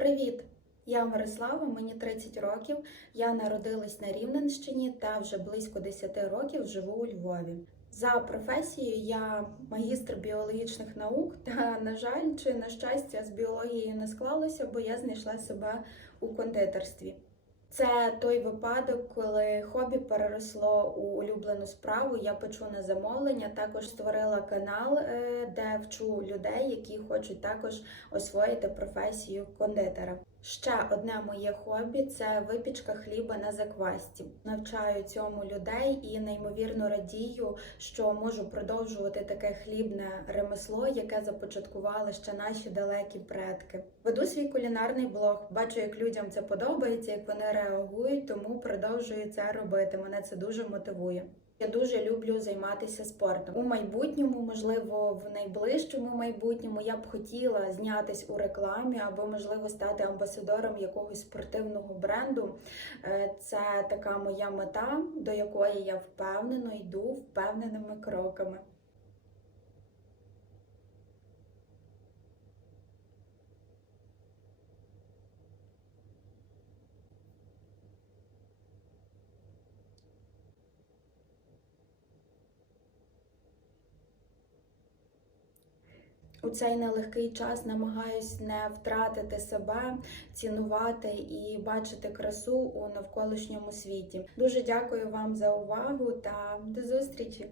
Привіт! Я Мирослава, мені 30 років. Я народилась на Рівненщині та вже близько 10 років живу у Львові. За професією я магістр біологічних наук, та, на жаль, чи на щастя, з біологією не склалося, бо я знайшла себе у кондитерстві. Це той випадок, коли хобі переросло у улюблену справу. Я печу на замовлення. Також створила канал, е, де вчу людей, які хочуть також освоїти професію кондитера. Ще одне моє хобі це випічка хліба на заквасті. Навчаю цьому людей і неймовірно радію, що можу продовжувати таке хлібне ремесло, яке започаткували ще наші далекі предки. Веду свій кулінарний блог. Бачу, як людям це подобається, як вони реагують, тому продовжую це робити. Мене це дуже мотивує. Я дуже люблю займатися спортом. У майбутньому, можливо, в найближчому майбутньому я б хотіла знятись у рекламі або, можливо, стати амбасадором якогось спортивного бренду. Е, Це така моя мета, до якої я впевнено йду впевненими кроками. У цей нелегкий час намагаюсь не втратити себе, цінувати і бачити красу у навколишньому світі. Дуже дякую вам за увагу та до зустрічі!